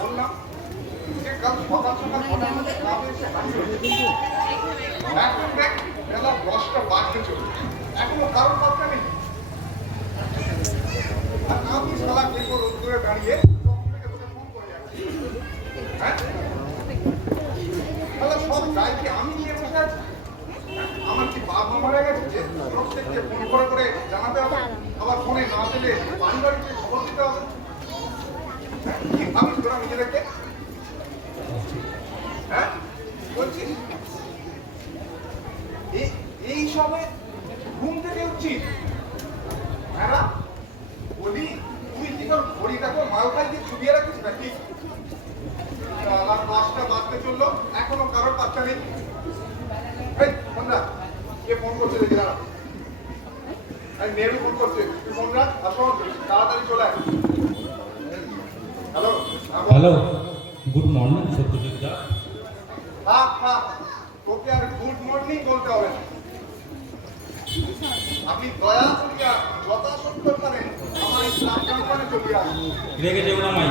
বললাম যে কাল সকাল সকাল এখন দেখ বেলা 10টা বাজতে চলে এখনো কারোর কথা নেই। আর আমি সারা দেখবো রোদ্দুরে দাঁড়িয়ে ফোন করে যাচ্ছি। হ্যাঁ তাহলে সব দায়কে আমি নিয়ে বসে আছি। আমার কি বাবা মারা গেছে যে প্রত্যেককে ফোন করে করে জানাতে হবে, আবার ফোনে না দিলে বাড়ি বাড়িতে খবর দিতে হবে। কি ভাবিস তোরা নিজেদেরকে? হ্যাঁ বলছিস এই সময় ঘুম থেকে উঠছিস? হ্যাঁ বলি তুই কি তোর ঘড়িটাকে মাল খাই দিয়ে চুবিয়ে রাখিস নাকি? আবার 5টা বাজতে চললো এখনো কারোর পাত্তা নেই। এই বন্ধা কে ফোন করছে দেখি দাঁড়া। মেয়েরও ফোন করছে, তুই ফোন রাখ আসুন তাড়াতাড়ি চলে আয়। Hello hello, good morning Satyajit da. হ্যাঁ তোকে আর গুড মর্নিং বলতে হবে না। আপনি দয়া করিয়া যথাসত্তর পারেন আমার এই প্ল্যাটফর্মে চলে আসুন। রেগে যেও না মাই,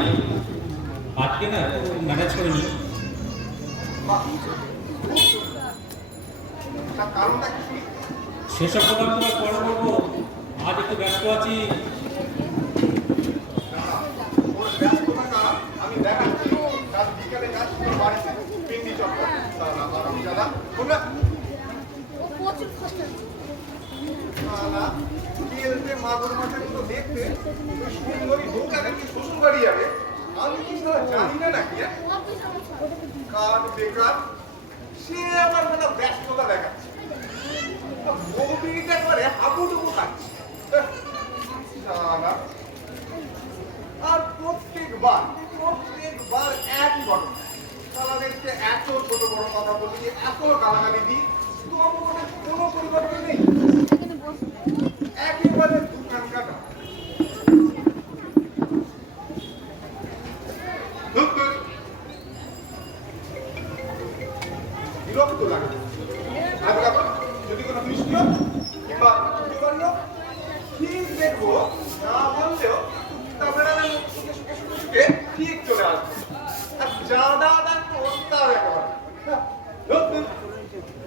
আজকে না ম্যানেজ করে নি। তার কারণটা কি শুনি? সেসব কথা আমি তোমার পরে বলবো, আজ একটু ব্যস্ত আছি। ওর ব্যস্ততাটা আমি দেখাচ্ছি কাল বিকেলে কাজ তোর বাড়িতে পিন্ডি চক্কর আমি দাদা বললাম মাগুর মাছের মতো দেখতে সুন্দরী বউটাকে কি শ্বশুর বাড়ি যাবে? আমি কি সারা জানি না নাকি? কার বেকার সে আমার মানে ব্যস্ততা দেখাচ্ছে, বউটিটা করে হাবুডুবু খাচ্ছে। আর প্রত্যেকবার একই ঘটনা। তাদেরকে এত ছোট বড় কথা বলি, এত গালাগালি দিই, তবু কোনো পরিবর্তন নেই, একেবারে দোকান কাটা। বিরক্ত লাগে। যদি কোনো বৃষ্টি হোক কিংবা ছুটি বাড়লো ঠিক দেখবো, না বললেও তারপরে শুকে ঠিক চলে আসবে। আর জাদা একটু ওস্তাদ একেবারে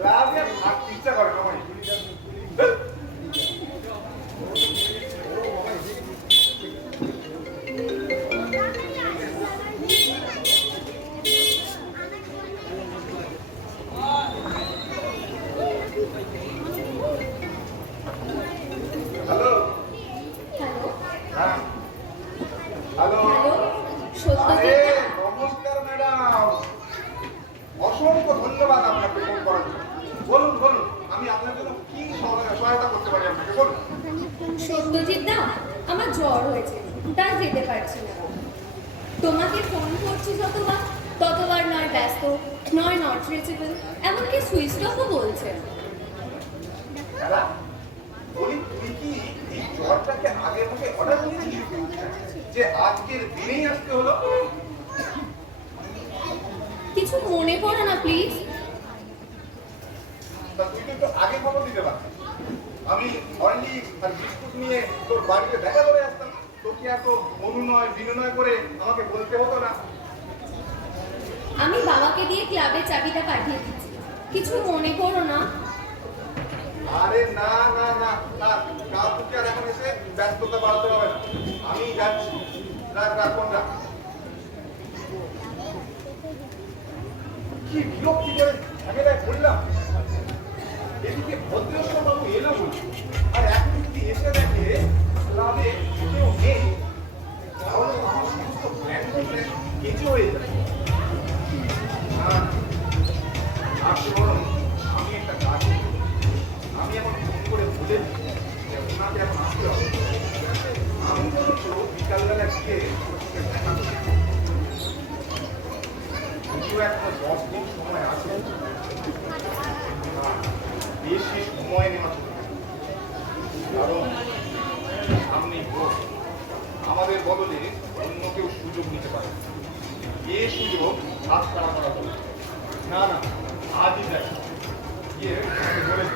রাগে থাকতে ইচ্ছা করে না আমার। হ্যালো হ্যাঁ হ্যালো নমস্কার ম্যাডাম, অসংখ্য ধন্যবাদ আপনাকে ফোন করার জন্য। বলুন বলুন আমি আপনার জন্য কি সহায়তা করতে পারি আপনাকে বলুন। সত্যজিৎ দা, আমার জ্বর হয়েছে, তাই যেতে পারছি না। তোমাকে ফোন করছি ততবার নয় ব্যস্ত, নয় নট রিচেবল, এমনকি সুইচ অফও বলছে। দাদা বলি তুই কি এই জ্বরটাকে আগে থেকে অর্ডার দিয়েছিস যে আজকের দিনেই আসতে হলো? কিছু মনে করো না প্লিজ। তা তুই কিন্তু আগে খবর দিতে পারছিস, আমি অনলি আর বিস্কুট নিয়ে তোর বাড়িতে দেখা করে আসতাম, তোকে এত অনুনয় বিনয় করে আমাকে বলতে হতো না। আমি বাবাকে দিয়ে ক্লাবের চাবিটা পাঠিয়ে দিচ্ছি, কিছু মনে করো না। আরে না না না না, কাউকে আর এখন এসে ব্যস্ততা বাড়াতে হবে না, আমি যাচ্ছি। রাখুন রাখ। কি বিরক্তি করে আগে বললাম এদিকে ভদ্রেশ্বর বাবু এলো বলি, আর এখন যদি এসে দেখে ক্লাবে কেউ নেই, তাহলে আমার সমস্ত প্ল্যান করতে কিছু হয়ে যাবে। আমি একটা কাজ করব, আমি এখন ফোন করে বলে যে ওনাকে এখন আসতে হবে। আমি বলুন তো বিকালবেলা গিয়ে দেখা করবো, এখনো 10 দিন সময় আছে, বেশি সময় নেওয়া চলবে, কারণ সামনে ভোট, আমাদের বদলে অন্য কেউ সুযোগ নিতে পারে, এ সুযোগ হাতছাড়া করা যাবে না। না আজই যাই গিয়ে বলে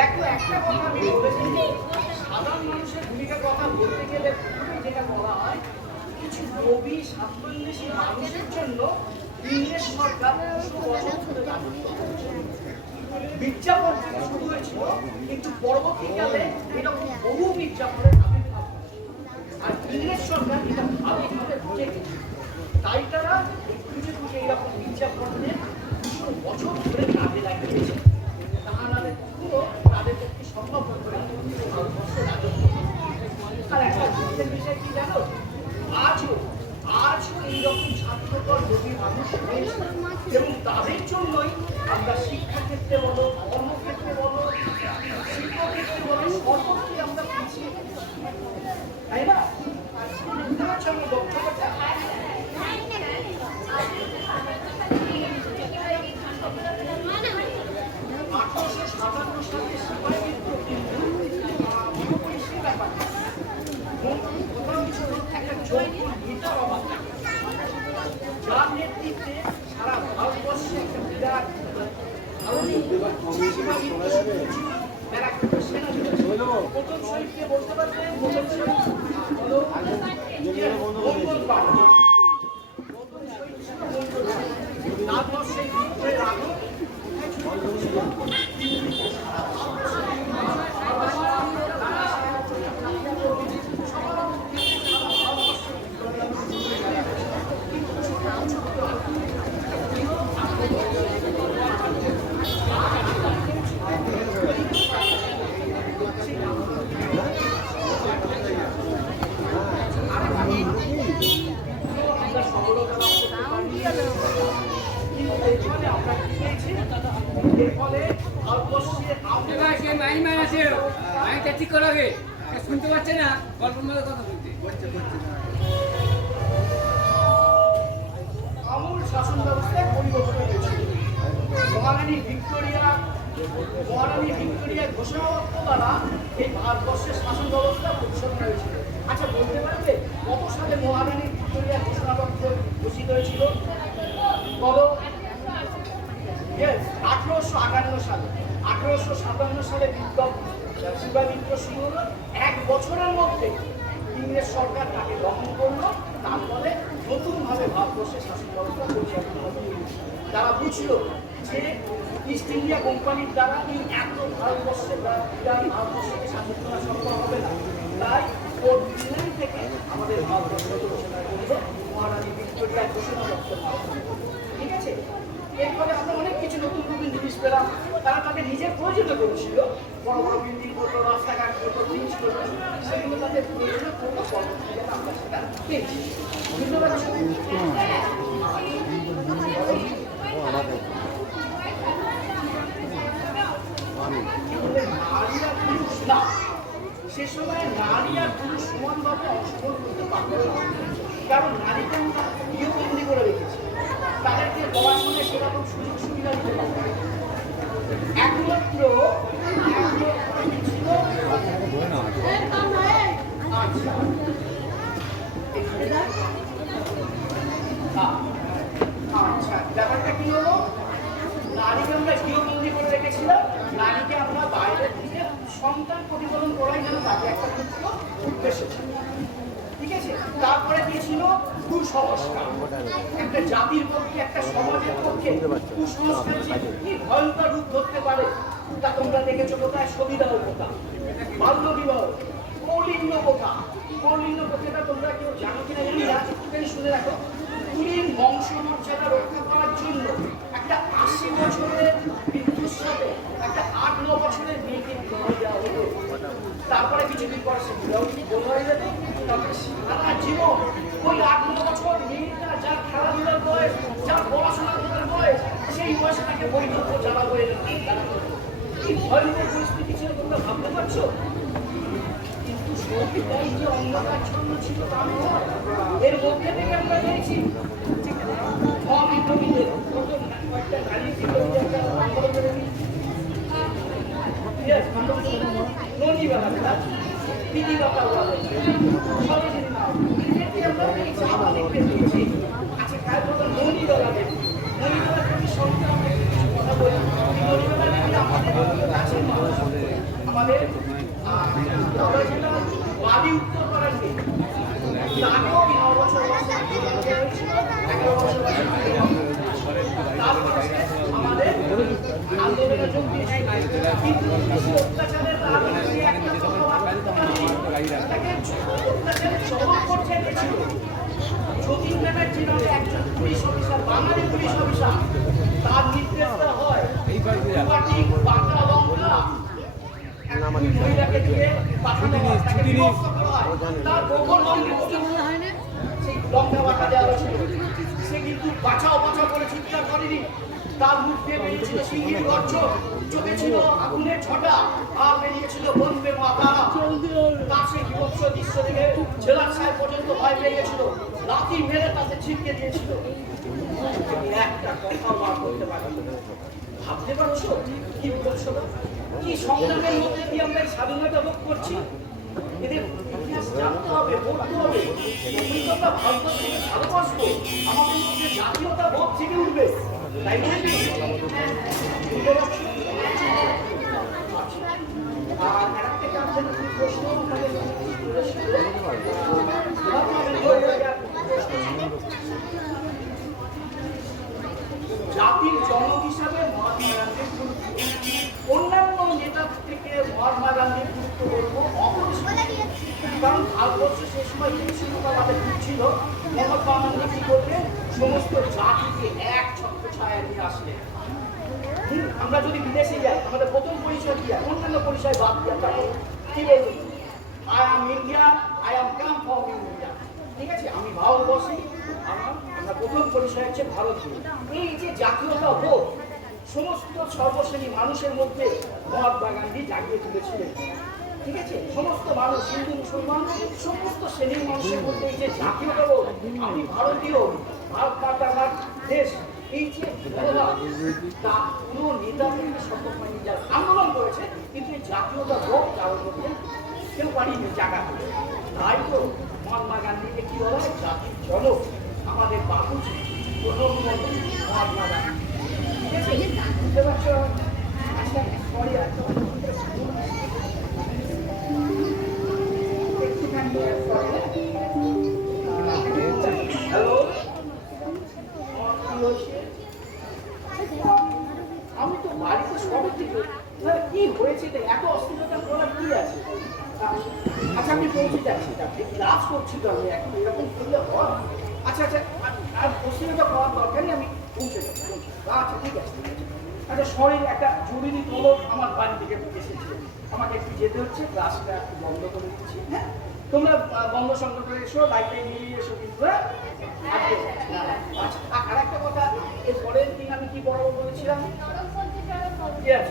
দেখো একটা কথা আমি বলেছি, সাধারণ মানুষের ভূমিকার কথা বলতে গেলে যেটা বলা হয়, কিছু কবি স্বার্থন্বেষী মানুষের জন্য ইংরেজ সরকার 200 বছর ধরে রাজত্ব করছে। মির্জাফর থেকে শুরু হয়েছিল, কিন্তু পরবর্তীকালে এরকম বহু মির্জাফরের আবির্ভাব ঘটে। আর ইংরেজ সরকার এটা ভালোভাবে বুঝে গেছে, তাই তারা খুঁজে খুঁজে এরকম মির্জাফরদের 200 বছর ধরে কাজে লাগিয়েছে। তাহলে পুরো তাদের পক্ষে সম্ভব করে ভারতবর্ষে রাজত্ব। আর একটা বিষয় কি জানো, আজও এইরকম স্বার্থপর রোগী মানুষ রয়েছে, এবং তাদের জন্যই আমরা শিক্ষাক্ষেত্রে বলো, কর্মক্ষেত্রে বলো, শিল্পক্ষেত্রে বলো, সর্বত্রই আমরা পিছিয়ে থাকি। তাই না? বুঝতে পারছো আমার বক্তব্যটা? 1857 সালে সিপাহী বিদ্রোহ কিন্তু পুরোপুরি সে ব্যাপার না। প্রথম ছিল একটা যৌথ নেতার অভাব, যার নেতৃত্বে সারা ভারতবর্ষে একটা বিরাট সিপাহী বিদ্রোহ ছিল। সেনা প্রথম শহীদকে বলতে পারবে, প্রথম শহীদ হলো মঙ্গল পাড়া। প্রথম শহীদ ছিল মঙ্গল পাড়া। তারপর সেই বিদ্রোহের আগে শুনতে পাচ্ছে না, গল্পের মধ্যে কথা বলছে। আমূল শাসন ব্যবস্থায় পরিবর্তন হয়েছিল। মহারানী ভিক্টোরিয়া ঘোষণাপত্র দ্বারা এই ভারতবর্ষের শাসন ব্যবস্থা পরিচালনা হয়েছিল। আচ্ছা, বলতে পারবে কত সালে মহারানী ভিক্টোরিয়া ঘোষণাপত্র ঘোষিত হয়েছিল? বলো। 1858 সালে। 1857 সালে সিপাহী বিদ্রোহ শুরু হলো। 1 বছরের মধ্যে ইংরেজ সরকার তাকে দমন করলো। তারপরে নতুনভাবে ভারতবর্ষের শাসন ব্যবস্থা পরিচালনা হলো। তারা বুঝলো যে ইস্ট ইন্ডিয়া কোম্পানির দ্বারা এই এত ভারতবর্ষকে শাসন করা সম্ভব হবে না। তাই পোর্ট ব্রিটেন থেকে আমাদের ভারতবর্ষে ঘোষণা করলো মহারানী ভিক্টোরিয়া ঘোষণাপত্র। ঠিক আছে? এরপরে আমরা অনেক কিছু নতুন নতুন জিনিস পেলাম। তারা তাদের নিজের প্রয়োজনে করেছিল, বড় বড় বিল্ডিং করলো, রাস্তাঘাট করলো, ব্রিজ করলো, সেগুলো তাদের প্রয়োজনে করলো। পরবর্তীতে আমরা সেটা পেয়েছি। বুঝতে পারছি? নারীরা পুরুষ না, সে সময় নারী আর পুরুষ সমানভাবে অংশগ্রহণ করতে পারবে না, কারণ নারীকে আমরা গৃহবন্দী করে রেখেছি। তাদেরকে পড়াশোনায় সেরকম সুযোগ সুবিধা দিতে পারবে। একমাত্র ছিল আচ্ছা, ব্যাপারটা কি হলো? নারীকে আমরা গৃহবন্দী করে রেখেছিলাম। নারীকে আমরা বাইরে থেকে সন্তান প্রতিপালন করাই যেন তাকে একটা মুখ্য উদ্দেশ্য ছিল। ঠিক আছে? তারপরে কি ছিল? কুসংস্কার। একটা জাতির পক্ষে, একটা সমাজের পক্ষে কুসংস্কার যে কি ভয়ঙ্কর রূপ ধরতে পারে তা তোমরা দেখেছো কোথায়? সতীদাহ প্রথা, বাল্য বিবাহ, কৌলিন্য প্রথা। কৌলিন্য প্রথাটা তোমরা কেউ জানো কিনা জানি না, একটুখানি শুনে রাখো। কুলীন বংশমর্যাদা রক্ষা করার জন্য একটা 80 বছরের বৃদ্ধর সাথে একটা 8-9 বছরের মেয়েকে বিবাহ দেওয়া হতো। তারপরে কিছুদিন পর সে বিবাহ হয়ে যেত। তারপরে সারা জীবন ওই 8-9 বছর মেয়েটা, যার খেলাধুলার বয়স, যার পড়াশোনার বয়স, সেই বয়সে তাকে বৈধব্য জ্বালা করে কি ভয়ঙ্কর পরিস্থিতি ছিল তোমরা ভাবতে পারছো? কিন্তু সত্যিটাই যে অন্ধকারচ্ছন্ন ছিল তা নয়। এর মধ্যে থেকে আমরা দেখছি অবিবাহিতদের কয়েকটা নারী ছিল, একটা আন্দোলন করে নদীবেলা দিদিবাতা সরোজিনী নাম আমরা দেখেছি, আমাদের দেখেছি। আচ্ছা, কার কথা? নদীবেলা দেবী। নদীবেলা দেবীর সঙ্গে আমরা কথা বলি। নদীবেলা দেবী আমাদের কাছে আমাদের বাড়ি উত্তর করার মেয়ে তাকেও 9 বছর বয়সে বিয়ে হয়েছিল, 11 বছর বয়সে বিয়ে হয়েছিল। তারপরে সে আমাদের আন্দোলনে যোগ দিয়েছিল, কিন্তু বেশি অত্যাচারের রাগ নিয়ে একটা কথাবার্তা তাকে অত্যাচারের চরম পর্যায়ে গেছিল। যতীন ব্যানার্জি নামে একজন পুলিশ অফিসার, বাঙালি পুলিশ অফিসার, তার নির্দেশ দেওয়া হয় দুবাটি পাকা লঙ্কা মহিলাকে দিয়ে পাঠানো হয়, তাকে বিভক্ত করা হয়। তার গোপন সেই লঙ্কা বাটা দেওয়া হয়েছিল, সে কিন্তু বাঁচাও বাঁচাও করে চিৎকার করেনি। তার মুখ দিয়ে বেরিয়েছিল সিংহীর গর্জন, চোখে ছিল আগুনের ছটা, আর বেরিয়েছিল বন্দে মাতারা। তার সেই বিভৎস দৃশ্য দেখে জেলার সাহেব পর্যন্ত ভয় পেয়ে গেছিল, লাথি মেরে তাতে ছিটকে দিয়েছিল। একটা কথাও বার করতে পারেনি। ভাবতে পারছো কি বলছো, কি সংগ্রামের মধ্যে দিয়ে আমরা স্বাধীনতা ভোগ করছি? এদের ইতিহাস জানতে হবে, পড়তে হবে। তখনই তো আমরা ভারতবর্ষকে ভালোবাসবো, আমাদের মধ্যে জাতীয়তা বোধ জেগে উঠবে, তাই নয় কি? বুঝতে পারছো? আর একটা কাজ যেন তুমি প্রশ্ন আমাদের জাতির জনক হিসাবে মহাত্মা গান্ধীর গুরুত্ব, অন্যান্য নেতা থেকে মহাত্মা গান্ধীর গুরুত্ব বলবো অপরিসীম। কারণ ভারতবর্ষ সে সময় বিচ্ছিন্নতাবাদের যুগ ছিল। মহাত্মা গান্ধী কি করলেন? সমস্ত জাতিকে এক ছত্র ছায়া নিয়ে আসলেন। আমরা যদি বিদেশে যাই, আমাদের প্রথম পরিচয় কি হয়? অন্যান্য পরিচয় বাদ দিয়ে আমরা কি বলবো? I am India, I am come from India. ঠিক আছে, আমি ভারতবর্ষী, আমরা প্রথম পরিচয় হচ্ছে ভারতীয়। এই যে জাতীয়তা বোধ সমস্ত সর্বশ্রেণী মানুষের মধ্যে মহাত্মা গান্ধী জাগিয়ে তুলেছিলেন। ঠিক আছে, সমস্ত মানুষ, হিন্দু মুসলমান সমস্ত শ্রেণীর মানুষের মধ্যে এই যে জাতীয়তা বোধ, আমি ভারতীয়, ভারত মাতা আমার দেশ, এই যে মনোভাব, তা কোনো নেতা থেকে শপথ পায়নি, যারা আন্দোলন করেছে, কিন্তু এই জাতীয়তা বোধ কারোর মধ্যে কেউ পারিনি জাগাতে। তাই তো মহাত্মা গান্ধীকে কি বলা হয়? জাতির জনক, আমাদের বাপুজি প্রধানমন্ত্রী মহাত্মা গান্ধী। ঠিক আছে, বুঝতে পারছো? আচ্ছা, সরি হ্যালো, আমি তো বাড়িতে সবে থেকে কি হয়েছে, এত অস্থিরতা করার কি আছে? আচ্ছা, আমি পৌঁছে যাচ্ছি, ক্লাস করছি তো আমি এখন, এরকম করলে হয়? আচ্ছা আচ্ছা, আর অস্থিরতা করার দরকারই, আমি পৌঁছে যাচ্ছি। আচ্ছা ঠিক আছে, ঠিক আছে। আচ্ছা, শরীর একটা জরুরি তলব আমার বাড়ি থেকে এসেছে, আমাকে একটু যেতে হচ্ছে, ক্লাসটা একটু বন্ধ করে দিচ্ছি। হ্যাঁ, তোমরা বন্ধ সঙ্গ করে এসো, লাইটটা নিয়ে এসো কিন্তু। হ্যাঁ, আচ্ছা, আর একটা কথা, এর পরের দিন আমি কি বড় বলেছিলাম?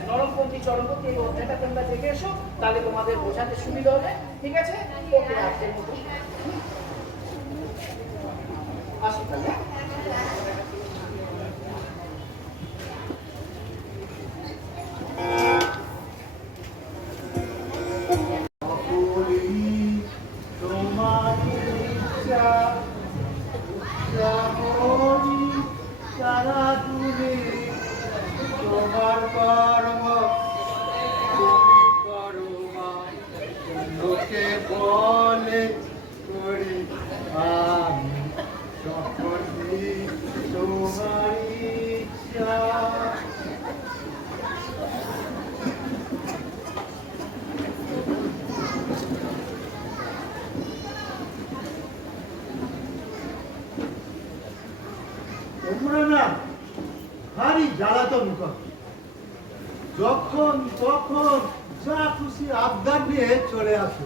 নরমপন্থী চরমপন্থী, এই অধ্যায়টা তোমরা দেখে এসো, তাহলে তোমাদের বোঝাতে সুবিধা হবে। ঠিক আছে, ওকে, আজকের মতো আসি তাহলে। তোমার কর্ম তুমি করো, লোকে বলে করি আমি সকলই তোমার ইচ্ছা। তোমরা না ভারী জ্বালাতন কর, যখন তখন যা খুশি আবদার নিয়ে চলে আসো।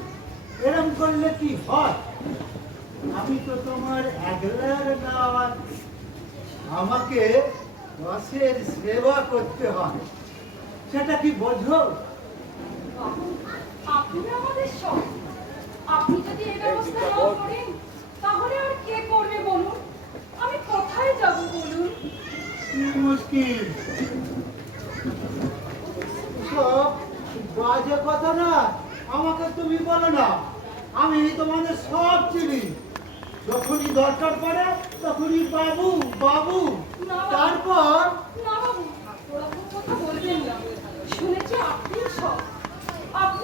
এরম করলে কি হয়? আমি তো তোমার একলার না, আমাকে দশের সেবা করতে হয়, সেটা কি বোঝো? আপনি আমাদের সব, আপনি যদি এই ব্যবস্থা না করেন তাহলে আর কে করবে বলুন? আমি কোথায় যাব বলুন? কি মুশকিল, সব বাজে কথা না, আমাকে তুমি বলো না, আমি তোমাদের সব চিনি। যখনই দরকার পড়ে তখনই বাবু বাবু, তারপর না বাবু, ওরকম কথা বলবেন না। শুনেছি আপনি সব, আপনি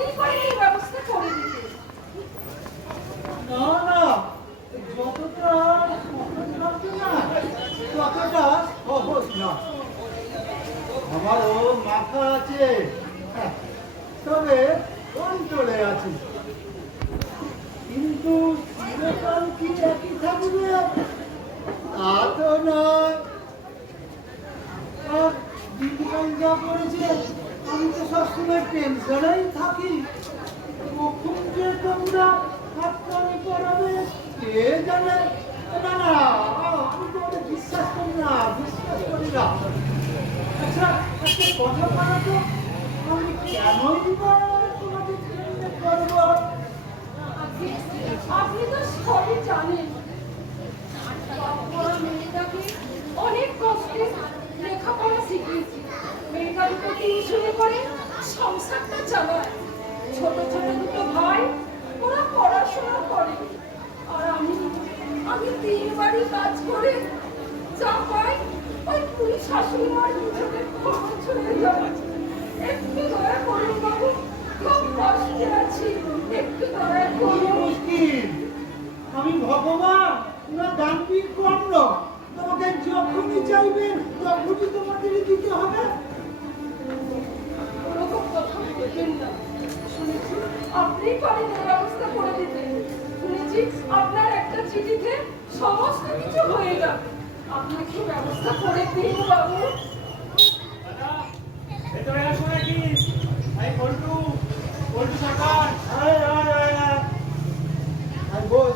মাথা আছে, হ্যাঁ, তবে কন্ট্রোলে আছে। কিন্তু চিরকাল কি একই থাকবে তা তো নয়। আর দিনকাল যা করেছে, আমি তো সবসময় টেনশনেই থাকি। কখন যে তোমরা হাততালি করাবে কে জানে। না না, আমি তোমাদের বিশ্বাস করি না, বিশ্বাস করি না। আচ্ছা, একটা কথা বলো তো, আমি কেনই বা তোমাদের প্রেমে করবো? আপনি তো সবই জানেন। বাবা মেয়েটাকে অনেক কষ্টে লেখাপড়া শিখিয়েছি। মেয়েটা দুটো টিউশনি করে সংসারটা চালায়। ছোট ছোট দুটো ভাই, ওরা পড়াশোনা করে। আর আমি 3 বাড়ি কাজ করে যা পাই ওই পুলিশ শাশুড়ি মার পিছনে খরচ হয়ে যায়। একটু দয়া করুন বাবু, খুব কষ্টে আছি, একটু দয়া কি করুন। মুশকিল? আমি ভগবান না দানবীর কর্ণ? তোমাকে যখনই চাইবেন তখনই তোমাদের দিতে হবে। ওরকম কথা বলবেন না। শুনেছি আপনি পারেন এই ব্যবস্থা করে দিতে। শুনেছি আপনার একটা চিঠিতে সমস্ত কিছু হয়ে যাবে। আপনাকে ব্যবস্থা করে দিন বাবু। ভেতরে আসো নাকি? এই পল্টু সরকার। আয় আয় আয় আয়। আয় বস।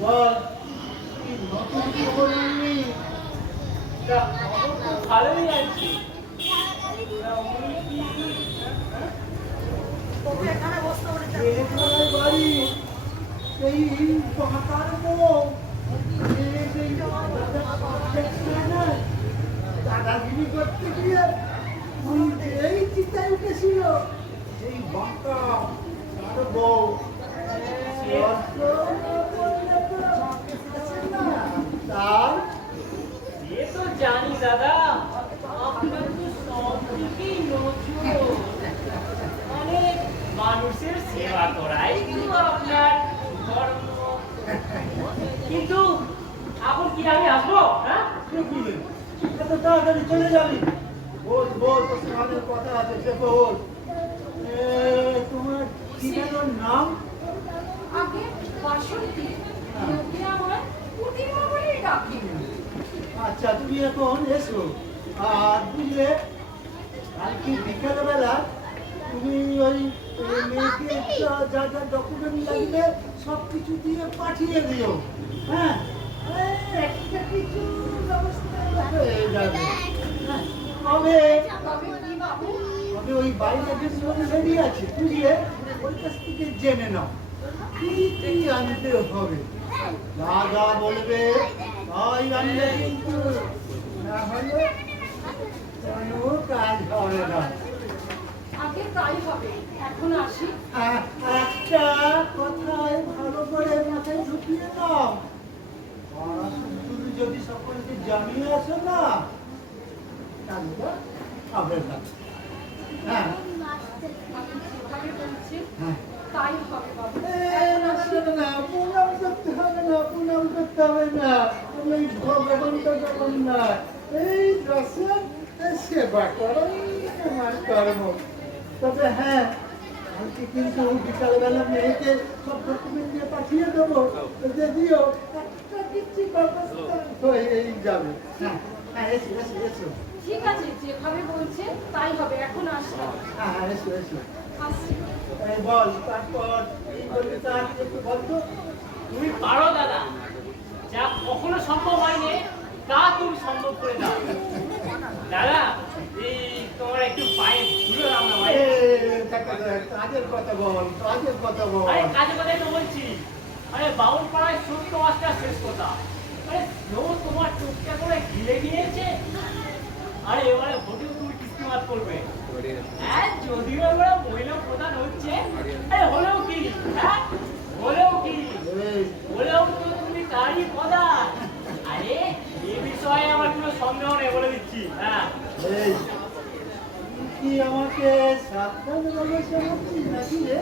বল, কি নতুন খবর নিলি? তা খবর তো ভালোই আছে। তা উনি কি এখানে বাড়ি, সেই পাতার বউ, সেই দাদাগিরি করতে গিয়ে এই চিন্তায় উঠেছিল সেই বাঁকা তার বউ। তাই সে তো জানি দাদা, আপনার তো সব দিকেই নজর। মানে মানুষের সেবা করাই তো আপনার ধর্ম। কিন্তু এখন কি আমি আসবো? হ্যাঁ, এত তাড়াতাড়ি চলে যাবি? বল বল, তোর সঙ্গে কথা আছে, সে বল। তোমার কি যেন নাম? আগে বাসন্তী, লোকে আমার পুটিমা বলেই ডাকে। আচ্ছা, তুমি এখন এসো। আর বুঝলে, কালকে বিকেলবেলা তুমি ওই মেয়েকে যা যা ডকুমেন্ট লাগবে সব কিছু দিয়ে পাঠিয়ে দিও। হ্যাঁ, একটা কিছু ব্যবস্থা হয়ে যাবে। হ্যাঁ, তবে তবে কি বাবু? তবে ওই বাইরে যে রেডি আছে, বুঝলে, ওই কাছ থেকে জেনে নাও কি কি আনতে হবে। যা যা বলবে তাই আনবে, কিন্তু না হলে কোনো কাজ হবে না। আগে তাই হবে। এখন আসি। একটা কথায় ভালো করে মাথায় ঢুকিয়ে নাও, শুধু যদি সকলকে জানিয়ে আসো না, তাহলে হবে না। হ্যাঁ আপনি যেভাবে বলছেন হ্যাঁ, তাই হবে বাবু। প্রণাম করতে হবে না, প্রণাম করতে হবে না। ওই ভগবন্ত জগন্নাথ এই দর্শন সেবা করাই আমার কর্ম। তবে হ্যাঁ, কালকে কিন্তু বিকালবেলা মেয়েকে সব ডকুমেন্ট দিয়ে পাঠিয়ে দেবো, যদিও একটা কিছু ব্যবস্থা হয়েই যাবে। হ্যাঁ হ্যাঁ, এসো এসো এসো। ঠিক আছে, যেভাবে বলছেন তাই হবে। এখন আসি। হ্যাঁ হ্যাঁ, এসো এসো। আসি। এই বল, তারপর এই বলতে তার একটু বলতো। তুমি পারো দাদা, যা কখনো সম্ভব হয়নি তা তুমি সম্ভব করে দাও। দাদা, এই তোমার একটু পায়ে ধুলো দাও না ভাই। কাজের কথা বল, কাজের কথা বল। আরে কাজে কথাই তো বলছি। আরে বাউল পাড়ায় সত্য মাসটা শেষ কথা। আরে স্নো তোমার চোখটা করে গিলে গিয়েছে। আরে এবারে হোটেল তুমি কিস্তি মাত করবে। হ্যাঁ, যদিও আমরা মহিলা প্রধান হচ্ছে, আরে হলেও কি? হ্যাঁ, হলেও কি? হলেও তো তুমি তারই প্রধান। আরে এ বিষয়ে আমার কোনো সন্দেহ নেই, বলে দিচ্ছি। হ্যাঁ, এই, তুই কি আমাকে সাবধানভাবে শোনাচ্ছিস নাকি রে?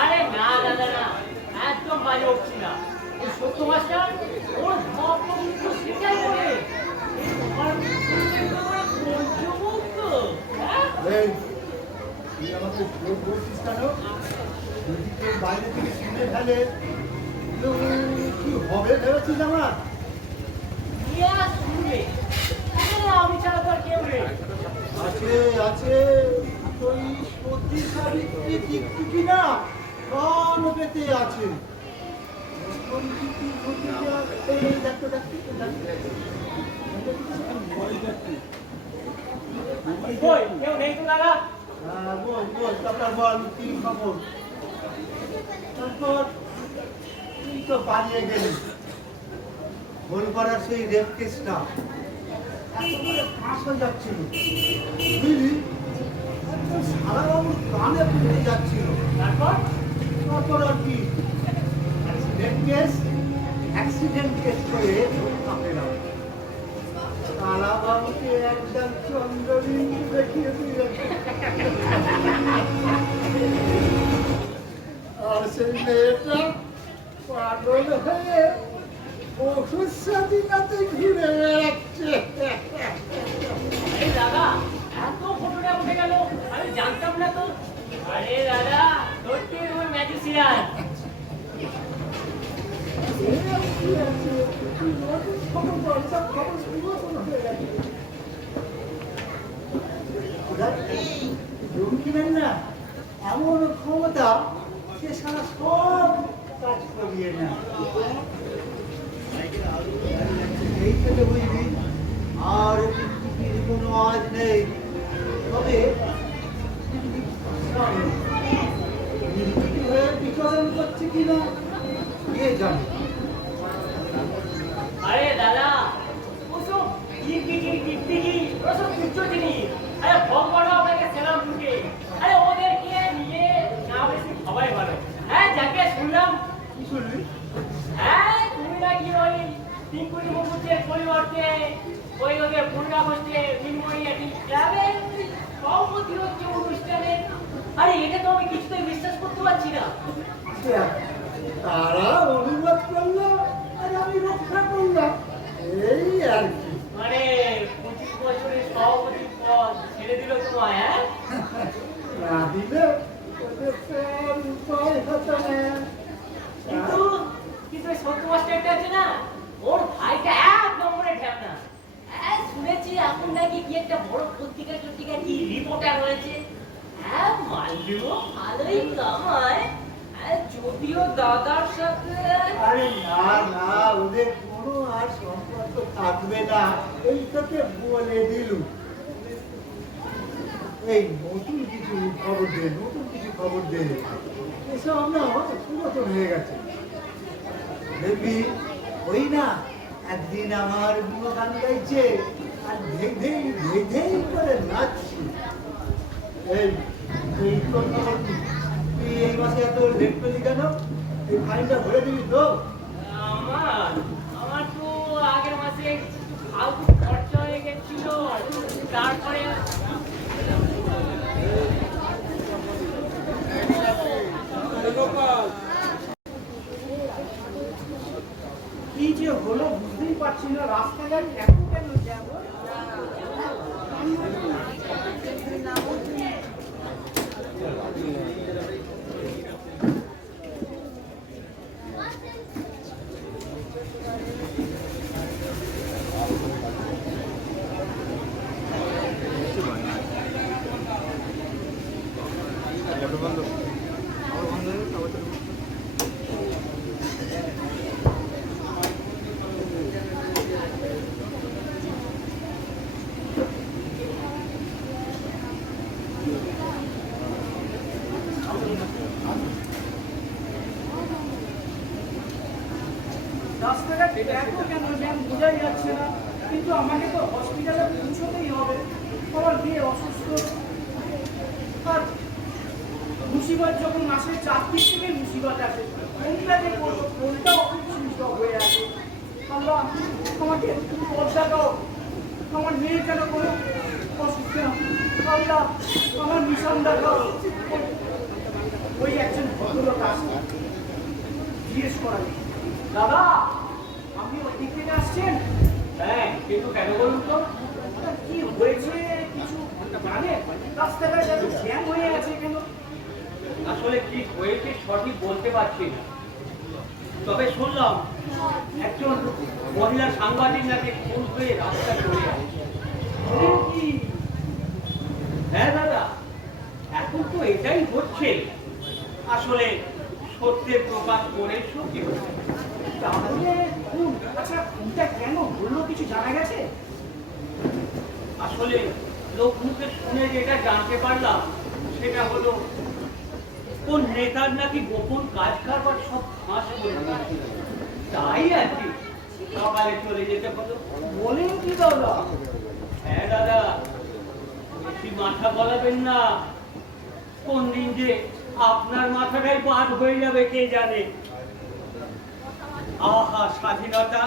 আরে না দাদা না, একদম বাজে হচ্ছি না। ওই সত্য মাস্টার ওর ধর্মগুলো স্বীকার করে তোমার পঞ্চমুখ হ্যাঁ এই, তুই আমাকে ভুল বলছিস কেন? যদি কেউ বাইরে থেকে শুনে ফেলে, তো কি হবে ভেবেছিস আমার? ইয়া শুনবে আমি ছাড়া তো আর কেউ নেই আছে আছে, ওই সতী সাবিত্রী টিকটিকি না, কান পেতে আছে। কোন টিকটি সতীটা, এই দেখতো দেখতো কই কেউ নেই তো দাদা হ্যাঁ, বল বল, তারপর বল কি খবর? তারপর তুই তো পালিয়ে গেলি। গোলপাড়ার সেই রেপ কেসটা একেবারে ফাঁস হয়ে যাচ্ছিল, বুঝলি? একদম সারা বাবুর কানে পড়ে যাচ্ছিল। তারপর তারপর আর কি, রেপ কেস অ্যাক্সিডেন্ট কেস করে পেলাম। সারা বাবুকে একদম চন্দ্রবিন্দু দেখিয়ে দিয়েছে। আর সেই মেয়েটা পাগল হয়ে ওষুধ স্বাধীনতে ঘুরে বেড়াচ্ছে। এই দাদা এত ফটোটা উঠে গেল আমি জানতাম না তো আরে দাদা সত্যি ওই ম্যাজিশিয়ান এমন ক্ষমতা, সে সারা সব কাজ করিয়ে নেয়। এই থেকে বুঝবি আর পৃথিবীর কোনো আজ নেই। তবে নির্ভীক হয়ে বিচরণ করছে কিনা কে জানে। আরে দাদা ওসব টিকটিকি ওসব তুচ্ছ জিনিস আরে ভগবান আপনাকে সেলাম ঢুকে আরে ওদেরকে নিয়ে না বেশি সবাই ভালো হ্যাঁ যাকে শুনলাম কি শুনলি? হ্যাঁ তুমি নাকি ওই তিনকুনি মুকুটের পরিবর্তে ওই ওদের পূর্ণা বসতে মিনময়ী একটি ক্লাবে সভাপতি হচ্ছে অনুষ্ঠানে আরে এটা তো আমি কিছুতেই বিশ্বাস করতে পারছি না তারা অনুবাদ করলো আর আমি রক্ষা করলাম, এই আর কি। মানে 25 বছরের সভাপতি পদ ছেড়ে দিল তোমায় হ্যাঁ না দিলে ওদের তো আর উপায় হতো না। কিন্তু কিন্তু ওই সত্য মাস্টারটা আছে না ওর ভাইটা এক নম্বরে ঢ্যাপনা হ্যাঁ শুনেছি এখন নাকি কি একটা বড় পত্রিকা কি রিপোর্টার হয়েছে হ্যাঁ মালবেও ভালোই কামায় হ্যাঁ যদিও দাদার সাথে আরে না না, ওদের কোনো আর সম্পর্ক থাকবে না, এই তোকে বলে দিলু। এই নতুন কিছু খবর দে, নতুন কিছু খবর দে। এসব আমরা পুরাতন হয়ে গেছে। দেখবি ওই না একদিন আমার বুড়ো গান গাইছে আর ধেই ধেই করে নাচছি। এই এই তোর খবর কি? তুই এই মাসে এত লেট পেলি কেন? এই ফাইনটা ভরে দিবি তো? আমার তো আগের মাসে ফালতু খরচা হয়ে গেছিল তারপরে কি যে হলো বুঝতেই পারছি না, রাস্তাঘাট এত কেন জ্যাম? রাস্তাঘাট এত কেন জ্যাম বোঝাই যাচ্ছে না, কিন্তু আমাকে তো হসপিটালে পৌঁছতেই হবে। আমার বিয়ে অসুস্থ, আর মুসিবত যখন মাসের 4 দিক থেকে মুসিবত আছে, কোনটা যে করবো কোনটা সুইচ অফ হয়ে আছে। আল্লাহ আমাকে পর্দা দাও, আমার মেয়ে যেন কোনো অসুস্থ না। আল্লাহ আমার নিশান দেখাও। ওই একজন ভদ্রলোক আসছে, জিজ্ঞেস করা দাদা, আপনি ওই দিক থেকে আসছেন? হ্যাঁ, কিন্তু কেন বলুন তো? কি হয়েছে কিছু জানেন? রাস্তাঘাট এত জ্যাম হয়ে আছে কেন? আসলে কি হয়েছে সঠিক বলতে পারছি না, তবে শুনলাম একজন মহিলা সাংবাদিক নাকি খুন হয়ে রাস্তায় চলে আসছে। বলেন কি? হ্যাঁ দাদা, এখন তো এটাই হচ্ছে। আসলে সত্যের প্রকাশ করে সত্যি হচ্ছে। তাহলে খুন? আচ্ছা, খুনটা কেন হলো কিছু জানা গেছে? আসলে লোক মুখে শুনে যেটা জানতে পারলাম সেটা হলো কোন নেতার নাকি গোপন কাজ কারবার সব ফাঁস করে দিয়েছিল। তাই আর কি সকালে চলে যেতে হলো। বলেন কি দাদা? হ্যাঁ দাদা, বেশি মাথা গলাবেন না, কোন দিন যে আপনার মাথাটাই পার হয়ে যাবে কে জানে। আহা স্বাধীনতা,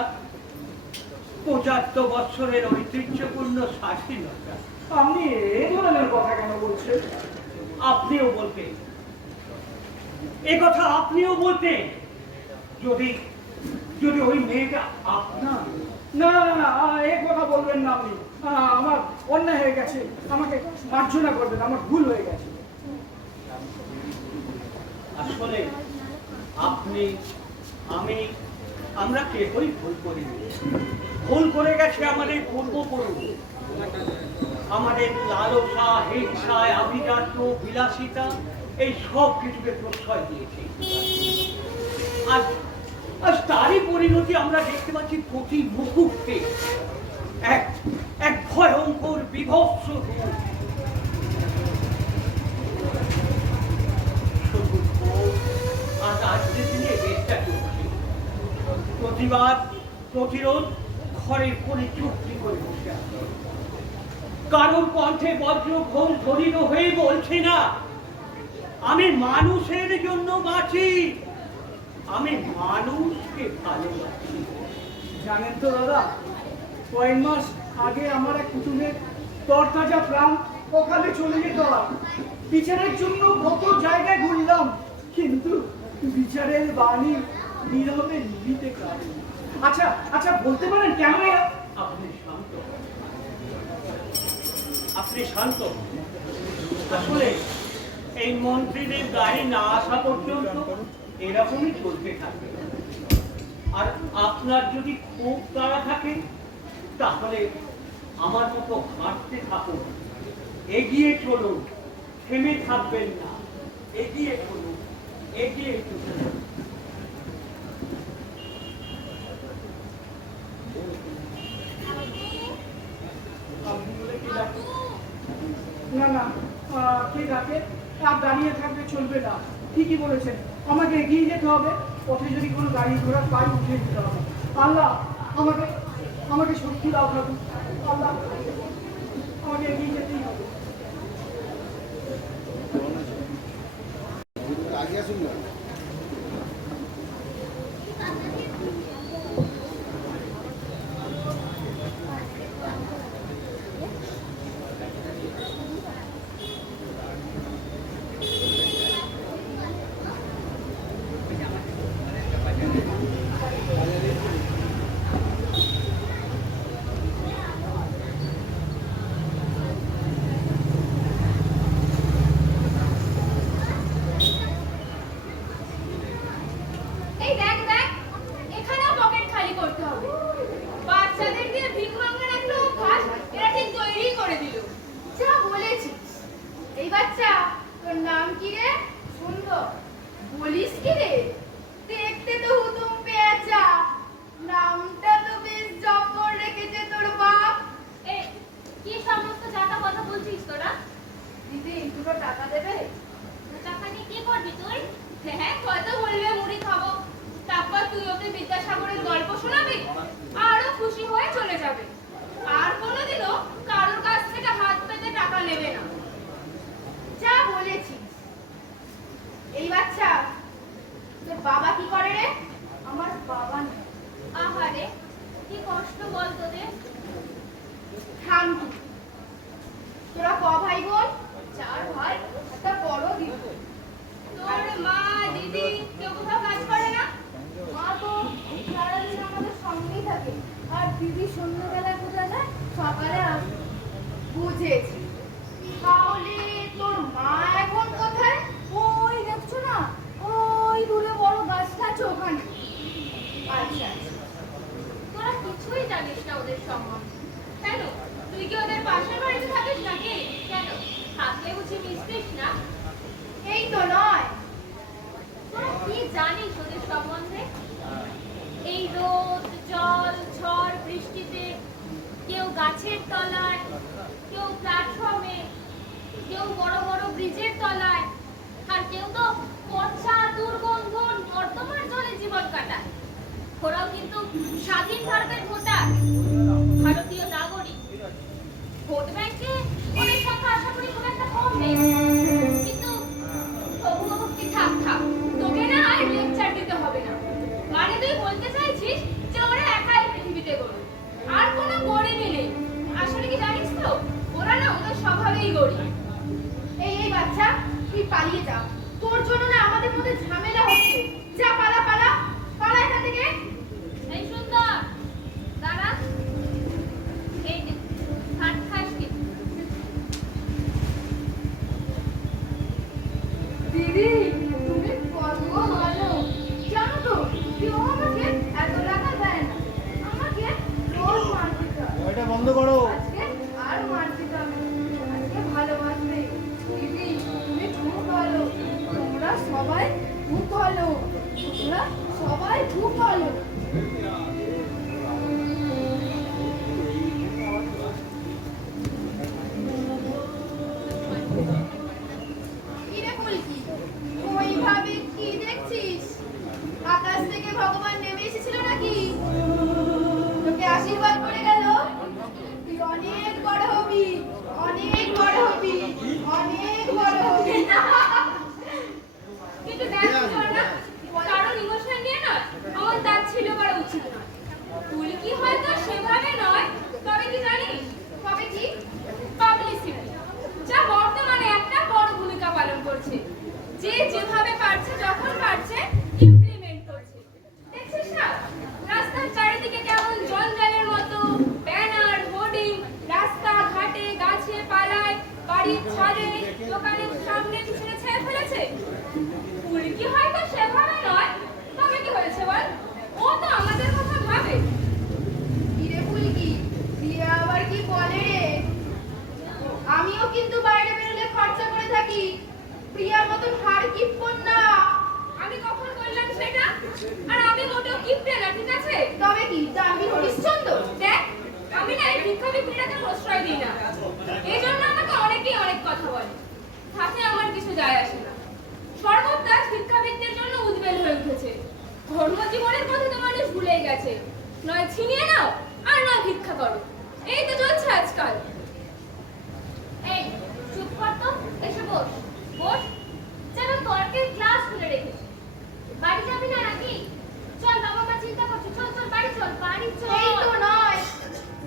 ৭৫ বৎসরের ঐতিহ্যপূর্ণ স্বাধীনতা। আপনি এই ধরনের কথা কেন বলছেন? আপনিও বলতেন, এ কথা আপনিও বলতেন, যদি যদি ওই মেয়েটা আপনার। না না না, এই কথা বলবেন না আপনি। আমার অন্যায় হয়ে গেছে, আমাকে মার্জনা করবেন, আমার ভুল হয়ে গেছে। আসলে আপনি, আমি, আমরা কেউই ভুল করিনি। ভুল করে গেছে আমাদের পূর্বপুরুষ। আমাদের লালসা, হিংসায়, আভিজাত্য, বিলাসিতা এই সব কিছুকে প্রশ্রয় দিয়েছে। আজ আজ তারই পরিণতি আমরা দেখতে পাচ্ছি প্রতি মুহূর্তে। এক এক ভয়ঙ্কর বিভৎস রূপ। শুধু ভোগ আর রাজনীতি নিয়ে দেশটা চলছে। প্রতিবাদ, প্রতিরোধ ঘরের কোণে চুক্তি করে বসে আছে। কারোর কণ্ঠে বজ্র ঘোল ধ্বনিত হয়ে বলছে না, আমি মানুষের জন্য বাঁচি, আমি মানুষকে ভালোবাসি। জানেন তো দাদা, কয়েক মাস আগে আমার এক কুটুমের তরতাজা প্রাণ ওখানে চলে যেত। বিচারের জন্য কত জায়গায় ঘুরলাম, কিন্তু বিচারের বাণী নীরবে নিভিতে কারে। আচ্ছা আচ্ছা, বলতে পারেন কেন আপনি শান্ত, আপনি শান্ত। আসলে এই মন্ত্রীদের গাড়ি না আসা পর্যন্ত এরকমই চলতে থাকবে। আর আপনার যদি খুব তাড়া থাকে তাহলে আমার মতো হাঁটতে থাকুন, এগিয়ে চলুন, থেমে থাকবেন না, এগিয়ে চলুন, এগিয়ে চলুন। না না, কে ডাকে? আর দাঁড়িয়ে থাকলে চলবে না। ঠিকই বলেছেন, আমাকে এগিয়ে যেতে হবে। পথে যদি কোনো গাড়ি ঘোড়া পাই উঠে দিতে হবে। আল্লাহ আমাকে আমাকে শক্তি দাও ঠাকুর। আল্লাহ আমাকে এগিয়ে যেতেই হবে। আগে আসুন না। এই দেখ দেখ, এখানেও পকেট খালি করতে হবে। বাচ্চাদের দিয়ে ভিক মাঙ্গার একটা অভ্যাস এরা ঠিক তৈরি করে দিল। যা বলেছিস। এই বাচ্চা, তোর নাম কি রে? সুন্দর। বলিস কি রে? দেখতে তো হুতুম পেঁচা, নামটা তো বেশ জব্বর রেখেছে তোর বাপ। এ কি সমস্ত জাতা কথা বলছিস তোরা? দিদি, দুটো টাকা দেবে? টাকা নিয়ে কি করবি তুই? হ্যাঁ, কত বলবে মুড়ি খাবো। তারপর তুই ওকে বিদ্যাসাগরের গল্প শোনাবি, আরো খুশি হয়ে চলে যাবে। আর কোনোদিনও কারোর কাছ থেকে হাত পেতে টাকা নেবে না। যা বলেছিস। এই বাচ্চা, তোর বাবা কি করে রে? আমার বাবা নেই। আহারে কি কষ্ট বল তোদের। থাম তুই। তোরা ক ভাই বোন? 4 ভাই, একটা বড় দিদি। তোর মা, দিদি কেউ কোথাও কাজ করে না? মা তো দিদি সন্ধ্যাবেলায় কোথায় যায়? সকালে আসবে। বুঝেছি। তাহলে তোর মা এখন কোথায়? ওই দেখছো না, ওই দূরে বড় গাছটা আছে ওখানে। আচ্ছা আচ্ছা। তোরা কিছুই জানিস না ওদের সম্বন্ধে। কেন, তুই কি ওদের পাশের বাড়িতে থাকিস নাকি? কেন, থাকলে বুঝি মিশতিস না? এই তো নয়। তোরা কি জানিস ওদের সম্বন্ধে? এই রোদ, জল, ঝড়, বৃষ্টিতে কেউ গাছের তলায়, কেউ প্ল্যাটফর্মে, কেউ বড় বড় ব্রিজের তলায়, আর কেউ তো পচা দুর্গন্ধ নর্দমার জলে জীবন কাটায়। ওরাও কিন্তু স্বাধীন ভারতের ভোটার, ভারতীয় নাগরিক। ভোট ব্যাংকে ওদের সংখ্যা আশা করি খুব একটা কম নেই, কিন্তু তবুও কি থাক থাক, তোকে না আর লেকচার দিতে হবে না। মানে তুই বলতে চাইছিস যে ওরা একাই পৃথিবীতে গরিব, আর কোনো গরিবই নেই? আসলে কি জানিস তো, ওরা না ওদের স্বভাবেই গরিব। এই বাচ্চা, তুই পালিয়ে যা, তোর জন্য না আমাদের মধ্যে ঝামেলা হচ্ছে। যা, পালা পালা পালা এখান থেকে। এই সুন্দর, দাঁড়া। এই নে, ভাত খাস কি? দিদি, তুমি কত ভালো। জানো তো, কেউ আমাকে এত টাকা দেয় না, আমাকে রোজ মারতে চায়। ওইটা বন্ধ করো। আজকে আর মারতে যাবে, আজকে ভালোবাসবে। দিদি, তুমি খুব ভালো, তোমরা সবাই খুব ভালো, তোমরা সবাই খুব ভালো। কিরে ফুলকি, ওইভাবে কি দেখছিস? আকাশ থেকে ভগবান নেমে এসেছিল নাকি? তোকে আশীর্বাদ করে গেল তুই অনেক বড় হবি, অনেক বড় হবি, অনেক বড় হবি। কিন্তু দেখ না, কারণ ইমোশন নিয়ে না আমার তার ছিল করা উচিত নয়। ফুলকি হয়তো সেভাবে নয়, তবে কি জানিস? তবে কি? পাবলিসিটি, যা বর্তমানে একটা বড় ভূমিকা পালন করছে। যে যেভাবে পারছে, যখন পারছে ইমপ্লিমেন্ট করছে। দেখছিস না, রাস্তার চারিদিকে কেমন জঞ্জালের মতো ব্যানার, হোর্ডিং, রাস্তা ঘাটে, গাছে পালায়, বাড়ির ছাদে, দোকানের সামনে পিছনে ছেড়ে ফেলেছে। ফুলকি হয়তো সেভাবে নয়, তবে কি হয়েছে বল? ও তো আমাদের কথা ভাবে। কিরে ফুলকি, দিয়ে আবার কি বলে রে? আমিও কিন্তু বাইরে বেরোলে খরচা করে থাকি, প্রিয়ার মতন হার কিপ্পন না। আমি কখন বললাম সেটা? আর আমি মোটেও কিপ্টে না, ঠিক আছে? তবে কি জানবি হরিশ্চন্দ্র? দেখ, আমি না এই ভিক্ষা বিক্রিটাকে প্রশ্রয় দিই না, এই জন্য আমাকে অনেকেই অনেক কথা বলে। তাতে আমার কিছু যায় আসে না। সর্বদাস ভিক্ষাবৃত্তির জন্য উদ্বেল হয়ে উঠেছে। ধর্মজীবনের কথা তো মানুষ ভুলেই গেছে। নয় ছিনিয়ে নাও, আর নয় ভিক্ষা করো, এই তো চলছে আজকাল। এই চুপ কর তো, এসে বস বস, যেন তর্কের ক্লাস খুলে রেখেছি। বাড়ি যাবি না নাকি? চল, বাবা মা চিন্তা করছে, চল চল বাড়ি চল, বাড়ি চল। এই তো নয়,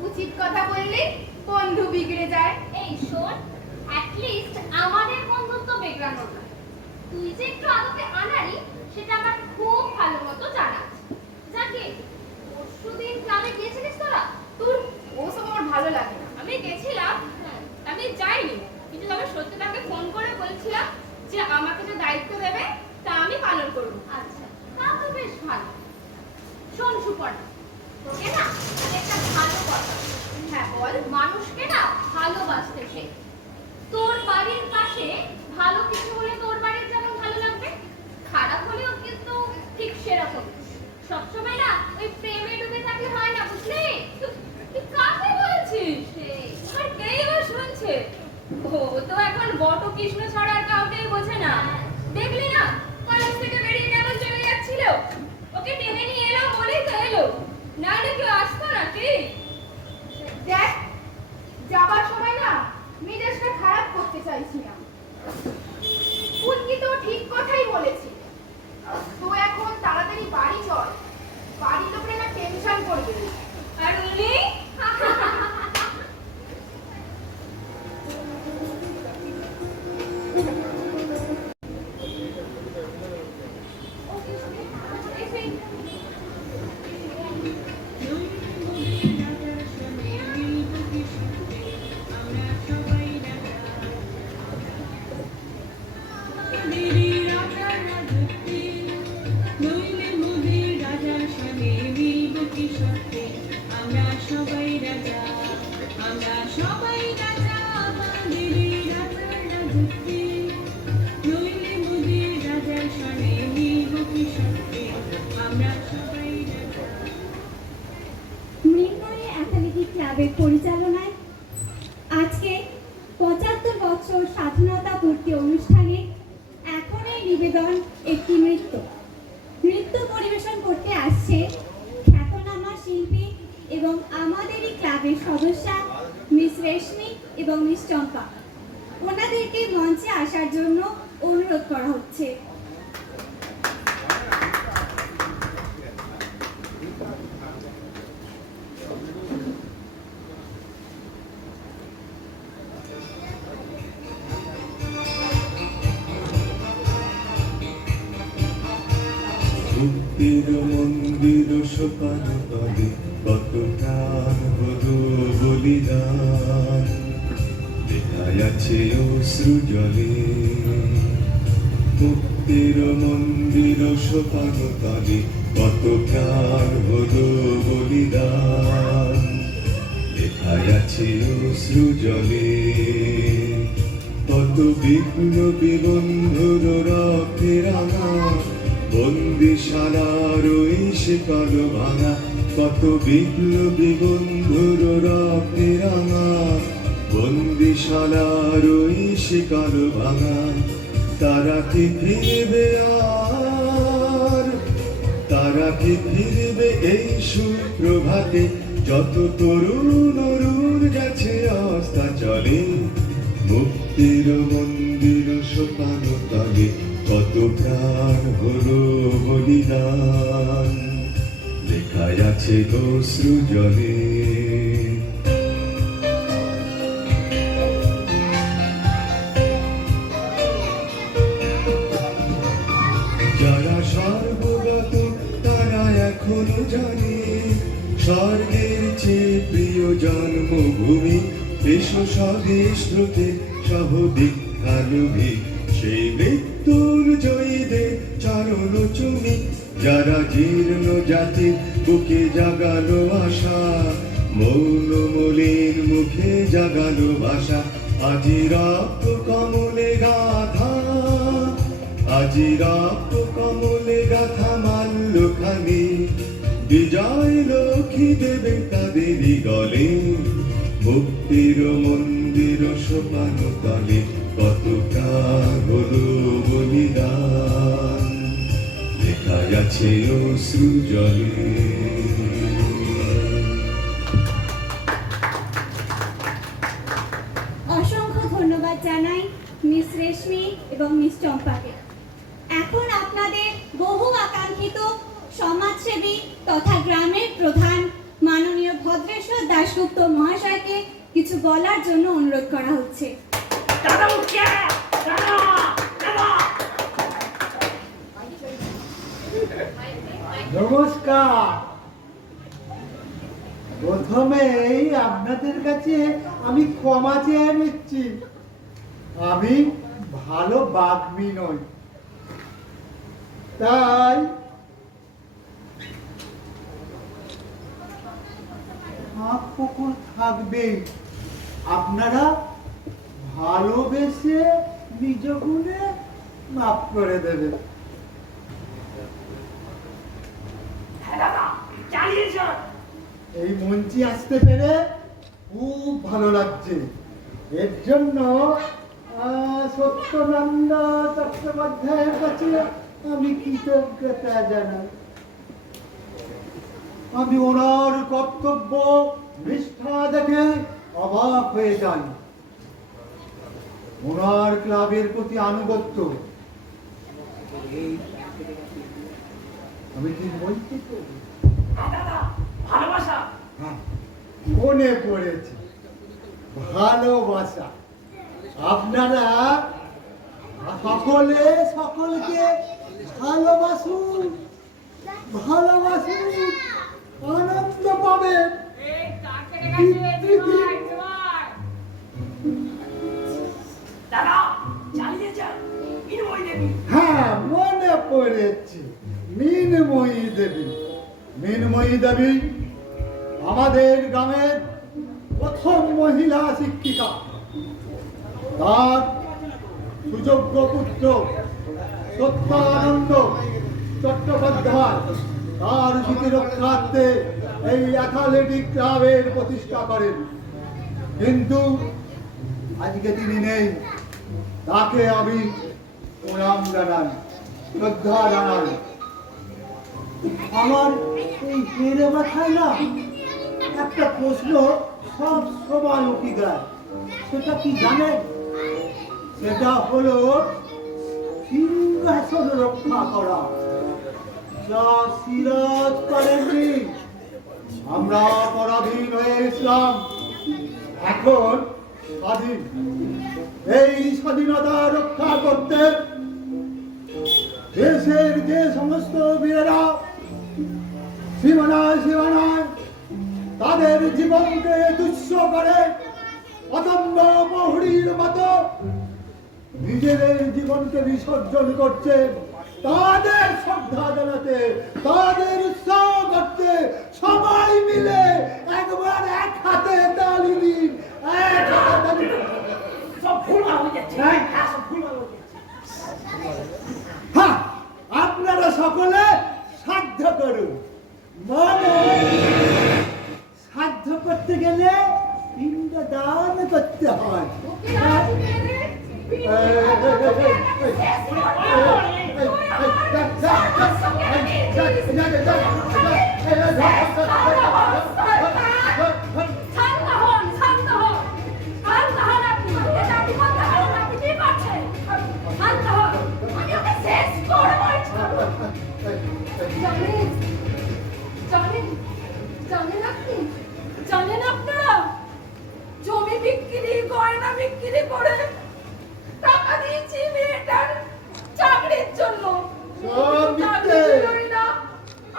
উচিত কথা বললি বন্ধু বিগড়ে যায়। এই শোন, অ্যাটলিস্ট আমাদের বন্ধুত্ব বিগড়ানো না। তুই যে একটু আদতে আনারি, সেটা আমার খুব ভালো মতো জানা আছে। যাকে পরশুদিন ক্লাবে গিয়েছিলিস তোরা? তোর ওসব আমার ভালো লাগে না। আমি গেছিলাম, আমি যাইনি, কিন্তু তবে সত্যটাকে ফোন করে বলছিলাম যে আমাকে যে দায়িত্ব দেবে তা আমি পালন করব। আচ্ছা, তা তো বেশ ভালো। শোন সুপর্ণা, তোকে না একটা ভালো কথা। হ্যাঁ বল। মানুষকে না ভালোবাসতে শেখ। তোর বাড়ির পাশে ভালো কিছু হলে তোর বাড়ির যেমন ভালো লাগবে, খারাপ হলেও কিন্তু ঠিক সেরকম। সবসময় না ওই প্রেমে ডুবে থাকলে হয় না, বুঝলি? তুই কাকে বলছিস? আর কেই বা শুনছে? ও তো এখন বট কৃষ্ণ ছাড়া আর কাউকেই বোঝে না। দেখলি না কলেজ থেকে বেরিয়ে কেমন চলে যাচ্ছিল? ওকে টেনে নিয়ে এলো বলেই তো এলো, নাহলে কেউ আসতো নাকি? দেখ, যাবার সময় না মেজাজটা খারাপ করতে চাইছি না। ফুলকি তো ঠিক কথাই বলেছে। তো এখন তাড়াতাড়ি বাড়ি চল, বাড়ির লোকেরা না টেনশন করবে। আর উনি বৎসর স্বাধীনতা পূর্তি অনুষ্ঠানে এখন এই নিবেদন একটি নৃত্য পরিবেশন করতে আসছে খ্যাতনামা শিল্পী এবং আমাদেরই ক্লাবের সদস্যা মিস রেশমি এবং মিস চম্পা। ওনাদেরকে মঞ্চে আসার জন্য অনুরোধ করা হচ্ছে। মুক্তির মন্দির সোপান তলে কত প্রাণ হলো বলিদান, লেখায় আছে অশ্রু জলে। মুক্তির মন্দির সোপান তলে কত প্রাণ হলো বলিদান, লেখায় আছে অশ্রু জলে। কত বিপ্লবী বন্ধুর রক্তে রাঙা বন্দিশালার ওই শিকল ভাঙা, কত বিপ্লবী বন্ধুর রক্তে রাঙা বন্দিশালার ওই শিকল ভাঙা। তারা কি ফিরবে আর, তারা কি ফিরবে এই সুপ্রভাতে, যত তরুণ অরুণ গেছে অস্তা চলে। মুক্তির মন্দির সোপান তলে কত প্রাণ হলো বলিদান, লেখায় আছে অশ্রু জলে। যারা সর্বগত তারা এখনো জানে স্বর্গের চেয়ে প্রিয় জন্মভূমি, এসো স্বদেশ স্রোতে সহ দীক্ষানুভী, সেই মৃত্যুর জয়ীদের চরণ চুমি। যারা জীর্ণ জাতির বুকে জাগালো আশা, মৌন মলিন মুখে জাগালো ভাষা। আজি রক্ত কমলে গাথা, আজি রক্ত কমলে গাথা মাল্যখানি, বিজয় লক্ষ্মী দেবে তাদেরই গলে। মুক্তির মন্দির সোপান তলে কত প্রাণ হলো বলিদান, লেখায় আছে অশ্রু জলে। অসংখ্য ধন্যবাদ জানাই মিস রেশমি এবং মিস চম্পাকে। এখন আপনাদের বহু আকাঙ্ক্ষিত সমাজসেবী তথা গ্রামের প্রধান মাননীয় ভদ্রেশ্বর দাশগুপ্ত মহাশয়কে কিছু বলার জন্য অনুরোধ করা হচ্ছে। নমস্কার। প্রথমেই আপনাদের কাছে আমি ক্ষমা চেয়ে নিচ্ছি, আমি ভালো বাগ্মী নই, তাই ফাঁক পুকুর থাকবে। আপনারা ভালোবেসে নিজ গুণে মাফ করে দেবেন। এই মঞ্চে আসতে পেরে খুব ভালো লাগছে, এর জন্য সত্যনন্দ চট্টোপাধ্যায়ের কাছে আমি কৃতজ্ঞতা জানাই। আমি ওনার কর্তব্য নিষ্ঠা দেখে অবাক হয়ে যাই, ওনার ক্লাবের প্রতি আনুগত্য। আমি ঠিক বলছি তো? ভালোবাসা। হ্যাঁ, মনে পড়েছে, ভালোবাসা। আপনারা সকলে সকলকে ভালোবাসুন, ভালোবাসুন, আনন্দ পাবেন। হ্যাঁ, মনে পড়েছে, মিনময়ী দেবী। মিনময়ী দেবী আমাদের গ্রামের প্রথম মহিলা শিক্ষিকা। তার সুযোগ্য পুত্র সত্যানন্দ চট্টোপাধ্যায় তার স্মৃতি রক্ষার্থে এই অ্যাথলেটিক ক্লাবের প্রতিষ্ঠা করেন। কিন্তু আজকে তিনি নেই, তাকে আমি প্রণাম জানাই, শ্রদ্ধা জানাই। আমার এই পেরে মাথায় না একটা প্রশ্ন সব সময় উঠে দেয়, সেটা কি জানেন? সেটা হলো সিংহাসন রক্ষা করা, যা সিরাজ করেননি। আমরা পরাধীন হয়ে ইসলাম এখন স্বাধীন। এই স্বাধীনতা রক্ষা করতে দেশের যে সমস্ত বীরেরা সীমানায় সীমানায় তাদের জীবনকে তুচ্ছ করে অদম্য প্রহরীর মতো নিজেদের জীবনকে বিসর্জন করছে, তাদের শ্রদ্ধা জানাতে, তাদের উৎসাহ করতে সবাই মিলে একবার এক হাতে তালি দিন, এক হাতে তালি দিন। সব ভুল হয়ে যাচ্ছে। হ্যাঁ, সব ভুল হয়ে যাচ্ছে। হ্যাঁ, আপনারা সকলে সাধ্য করুন। মানে সাধ্য করতে গেলে পিণ্ড দান করতে হয়। ওকে রাজি মেরে শান্ত হন, শান্ত হন, শান্ত হন আপনি। এটা আপনি বলতে পারেন না, আপনি কি করছেন? শান্ত হন, আমি ওকে শেষ করবই। জানেন জানেন জানেন আপনি, জানেন আপনারা, জমি বিক্রি, গয়না বিক্রি করে টাকা দিয়েছি মেয়েটার চাকরির জন্য। সব চাকরি মিথ্যে। দিলই না,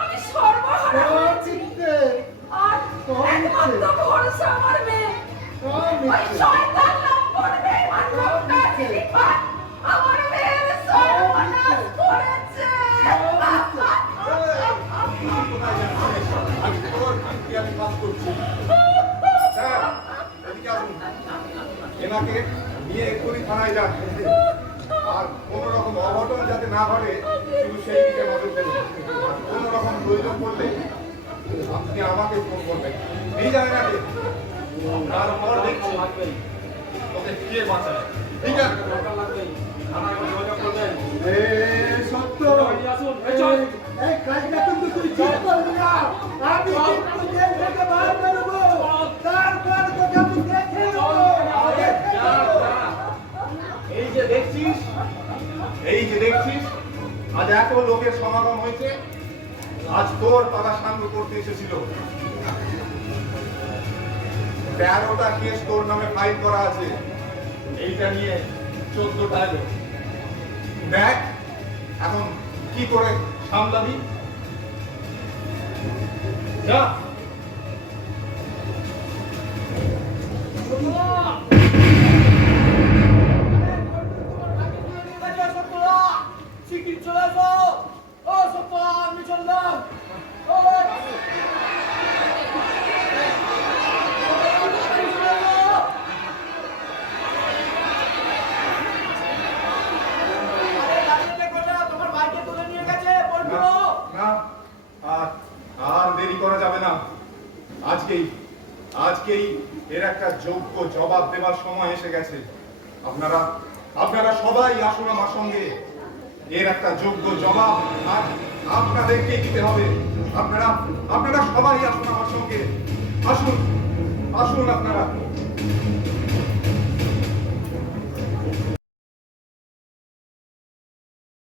আমি সর্বহারা হয়েছি। আর একমাত্র ভরসা আমার মেয়ে। ওই শয়তান লম্পট বেঈমান লোকটা খিলিফাত আমার মেয়ের সর্বনাশ করেছে। আমি তোর খানকে আমি কাজ করছি। স্যার, এদিকে আসুন। এনাকে নিয়ে এক্ষুনি থানায় যান, আর কোনো রকম অঘটন যাতে না ঘটে শুধু সেই দিকে নজর দেবেন। আর কোনো রকম প্রয়োজন পড়লে আপনি আমাকে ফোন করবেন। নিয়ে যাবেন আগে, তারপর দেখছি তোকে কে বাঁচায়। ঠিক আছে, থানায় যোগাযোগ করবেন। সত্য এই কাজটা কিন্তু তুই ঠিক করবি না। আমি কিন্তু জেল থেকে বার করবো, তারপর তোকে আমি দেখে নেবো। এই যে দেখছিস, আজ এত লোকের সমাগম হয়েছে, আজ তোর তারা সাঙ্গ করতে এসেছিল। 13টা কেস তোর নামে ফাইল করা আছে, এইটা নিয়ে 14টা এলো। দেখ এখন কি করে সামলাবি, যা। না, আর দেরি করা যাবে না। আজকেই এর একটা যোগ্য জবাব দেওয়ার সময় এসে গেছে। আপনারা সবাই আসুন আমার সঙ্গে, এর একটা যোগ্য জবাব আর আপনাদেরকেই দিতে হবে। আপনারা সবাই আসুন আমার সঙ্গে, আসুন আপনারা।